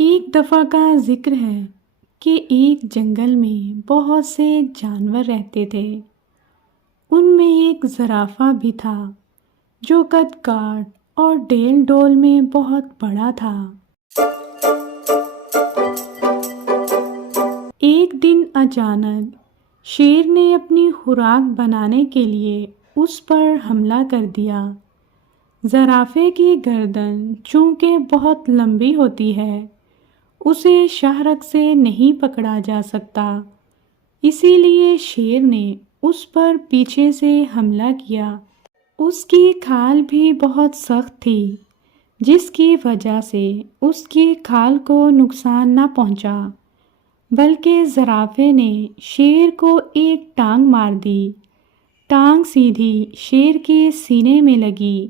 ایک دفعہ کا ذکر ہے کہ ایک جنگل میں بہت سے جانور رہتے تھے۔ ان میں ایک زرافہ بھی تھا جو قد کاٹ اور ڈیل ڈول میں بہت بڑا تھا۔ ایک دن اچانک شیر نے اپنی خوراک بنانے کے لیے اس پر حملہ کر دیا۔ زرافے کی گردن چونکہ بہت لمبی ہوتی ہے، اسے شاہرگ سے نہیں پکڑا جا سکتا، اسی لیے شیر نے اس پر پیچھے سے حملہ کیا۔ اس کی کھال بھی بہت سخت تھی، جس کی وجہ سے اس کی کھال کو نقصان نہ پہنچا، بلکہ زرافے نے شیر کو ایک ٹانگ مار دی۔ ٹانگ سیدھی شیر کے سینے میں لگی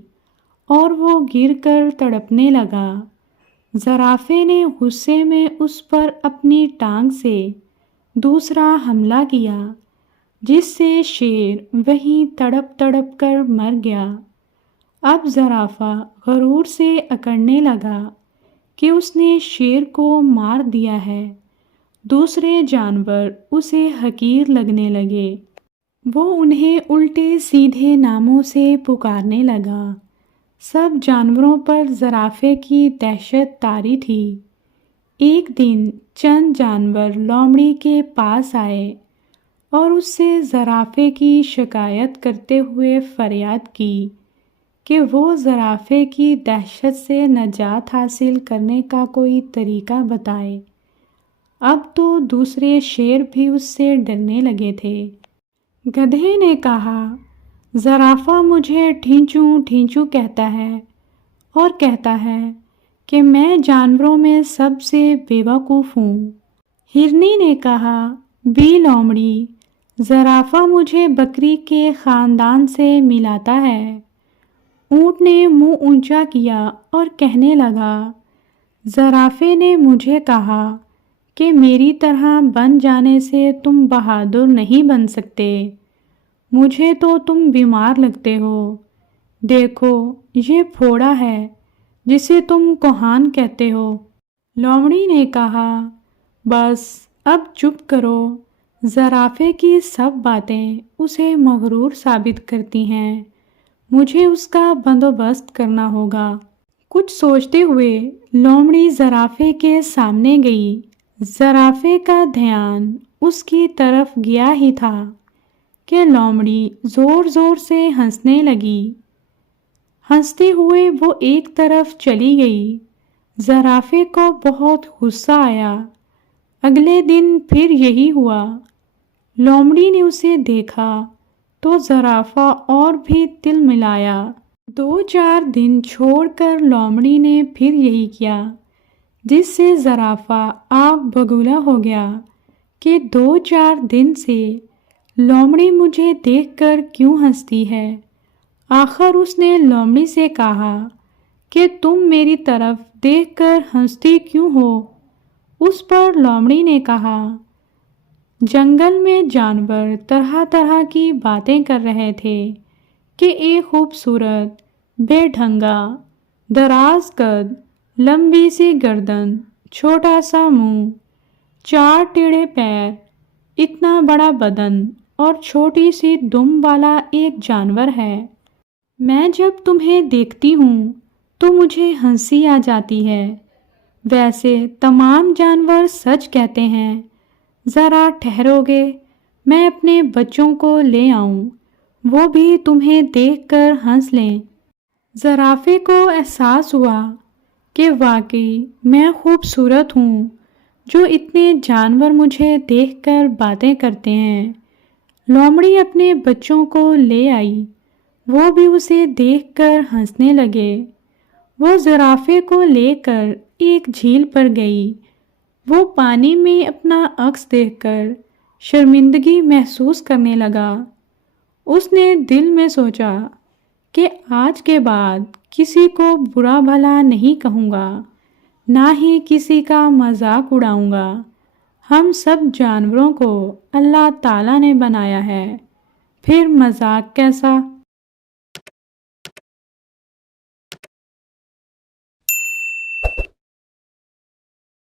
اور وہ گر کر تڑپنے لگا۔ زرافے نے غصے میں اس پر اپنی ٹانگ سے دوسرا حملہ کیا، جس سے شیر وہیں تڑپ تڑپ کر مر گیا۔ اب زرافہ غرور سے اکڑنے لگا کہ اس نے شیر کو مار دیا ہے۔ دوسرے جانور اسے حقیر لگنے لگے۔ وہ انہیں الٹے سیدھے ناموں سے پکارنے لگا۔ سب جانوروں پر زرافے کی دہشت طاری تھی۔ ایک دن چند جانور لومڑی کے پاس آئے اور اس سے زرافے کی شکایت کرتے ہوئے فریاد کی کہ وہ زرافے کی دہشت سے نجات حاصل کرنے کا کوئی طریقہ بتائے۔ اب تو دوسرے شیر بھی اس سے ڈرنے لگے تھے۔ گدھے نے کہا، زرافہ مجھے ٹھینچو ٹھینچو کہتا ہے اور کہتا ہے کہ میں جانوروں میں سب سے بے وقوف ہوں۔ ہرنی نے کہا، بی لومڑی، زرافہ مجھے بکری کے خاندان سے ملاتا ہے۔ اونٹ نے منہ اونچا کیا اور کہنے لگا، زرافے نے مجھے کہا کہ میری طرح بن جانے سے تم بہادر نہیں بن سکتے، مجھے تو تم بیمار لگتے ہو۔ دیکھو یہ پھوڑا ہے جسے تم کوہان کہتے ہو۔ لومڑی نے کہا، بس اب چپ کرو، زرافے کی سب باتیں اسے مغرور ثابت کرتی ہیں، مجھے اس کا بندوبست کرنا ہوگا۔ کچھ سوچتے ہوئے لومڑی زرافے کے سامنے گئی۔ زرافے کا دھیان اس کی طرف گیا ہی تھا کہ لومڑی زور زور سے ہنسنے لگی۔ ہنستے ہوئے وہ ایک طرف چلی گئی۔ زرافے کو بہت غصہ آیا۔ اگلے دن پھر یہی ہوا۔ لومڑی نے اسے دیکھا تو زرافہ اور بھی تل ملایا۔ 2-4 دن چھوڑ کر لومڑی نے پھر یہی کیا، جس سے زرافہ آگ بگولا ہو گیا کہ 2-4 دن سے لومڑی مجھے دیکھ کر کیوں ہنستی ہے۔ آخر اس نے لومڑی سے کہا کہ تم میری طرف دیکھ کر ہنستی کیوں ہو؟ اس پر لومڑی نے کہا، جنگل میں جانور طرح طرح کی باتیں کر رہے تھے کہ ایک خوبصورت، بے ڈھنگا، دراز قد، لمبی سی گردن، چھوٹا سا منہ، 4 ٹیڑھے پیر، اتنا بڑا بدن اور چھوٹی سی دم والا ایک جانور ہے۔ میں جب تمہیں دیکھتی ہوں تو مجھے ہنسی آ جاتی ہے۔ ویسے تمام جانور سچ کہتے ہیں۔ ذرا ٹھہرو گے، میں اپنے بچوں کو لے آؤں، وہ بھی تمہیں دیکھ کر ہنس لیں۔ زرافے کو احساس ہوا کہ واقعی میں خوبصورت ہوں، جو اتنے جانور مجھے دیکھ کر باتیں کرتے ہیں۔ لومڑی اپنے بچوں کو لے آئی، وہ بھی اسے دیکھ کر ہنسنے لگے۔ وہ زرافے کو لے کر ایک جھیل پر گئی۔ وہ پانی میں اپنا عکس دیکھ کر شرمندگی محسوس کرنے لگا۔ اس نے دل میں سوچا کہ آج کے بعد کسی کو برا بھلا نہیں کہوں گا، نہ ہی کسی کا مذاق اڑاؤں گا۔ ہم سب جانوروں کو اللہ تعالیٰ نے بنایا ہے، پھر مذاق کیسا؟